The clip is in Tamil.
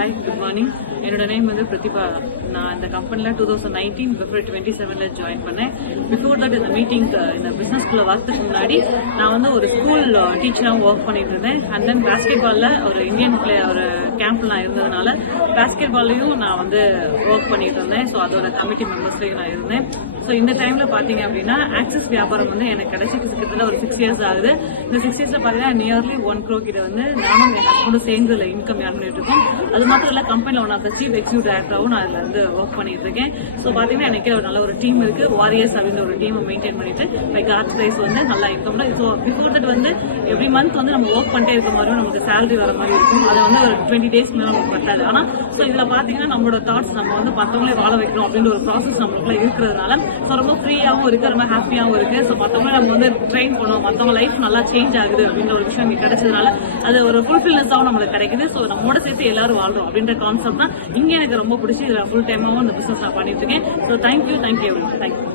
Hi, good morning. என்னோட நேம் வந்து பிரதிபா. நான் இந்த கம்பெனில 2019 பிப்ரவரி 27ல ஜாயின் பண்ணேன். பிஃபோர் தட் இந்த மீட்டிங் இந்த பிசினஸ்குள்ள வரதுக்கு முன்னாடி நான் வந்து ஒரு ஸ்கூல் டீச்சராகவும் ஒர்க் பண்ணிட்டு இருந்தேன். அண்ட் தென் பேஸ்கெட் பால்ல ஒரு இந்தியன் ஒரு கேம்ப்ல நான் இருந்ததுனால பேஸ்கெட் பால்லையும் நான் வந்து ஒர்க் பண்ணிட்டு இருந்தேன். ஸோ அதோட கமிட்டி மெம்பர்ஸ்லயும் நான் இருந்தேன். ஸோ இந்த டைம்ல பாத்தீங்க அப்படின்னா ஆக்சிஸ் வியாபாரம் வந்து எனக்கு கிடைச்சி கிட்டத்தட்ட ஒரு 6 இயர்ஸ் ஆகுது. இந்த 6 இயர்ஸ்ல பாத்தீங்கன்னா நியர்லி 1 crore கிட்ட வந்து நானும் என் ஹஸ்பண்டும் சேர்ந்து இன்கம் ஏர்ன் பண்ணிட்டு இருக்கோம். அது மாத்திரம் இல்ல கம்பெனில one of the chief executive டைரக்டராகவும் நான் அதுல வந்து ஒர்க் பண்ணிட்டு இருக்கேன். ஸோ பாத்தீங்கன்னா எனக்கு ஒரு நல்ல ஒரு டீம் இருக்கு. வாரியர்ஸ் அப்படின்ற ஒரு டீமை மெயின்டைன் பண்ணிட்டு பை காட்ஸ் பிரைஸ் வந்து நல்லா இன்கம். ஸோ பிஃபோர் தட் வந்து எவ்ரி மந்த் வந்து நம்ம ஒர்க் பண்ணிட்டே இருக்க மாதிரியும் நமக்கு சேலரி வர மாதிரி இருக்கும். அது வந்து ஒரு 20 days மேல நமக்கு பத்தாது. ஆனா ஸோ இதுல பாத்தீங்கன்னா நம்மளோட தாட்ஸ் நம்ம வந்து மத்தவங்களே வாழ வைக்கணும் அப்படின்ற ஒரு ப்ராசஸ் நம்மளுக்குள்ள இருக்கிறதுனால ஸோ ரொம்ப ஃப்ரீயாகவும் இருக்கு, ரொம்ப ஹாப்பியாகவும் இருக்கு. ஸோ மற்றவங்க நம்ம வந்து ட்ரெயின் பண்ணுவோம், மற்றவங்க லைஃப் நல்லா சேஞ்ச் ஆகுது அப்படின்ற ஒரு விஷயம் இங்கே கிடைச்சதுனால அது ஒரு ஃபுல்ஃபில்னஸாகவும் நம்மளுக்கு கிடைக்குது. ஸோ நம்மோட சேர்த்து எல்லாரும் வாழ்றோம் அப்படின்ற கான்செப்ட் தான் இங்கே எனக்கு ரொம்ப பிடிச்சி இதில் ஃபுல் டைமாகவும் இந்த பிசினஸ் நான் பண்ணிட்டு இருக்கேன். So thank you.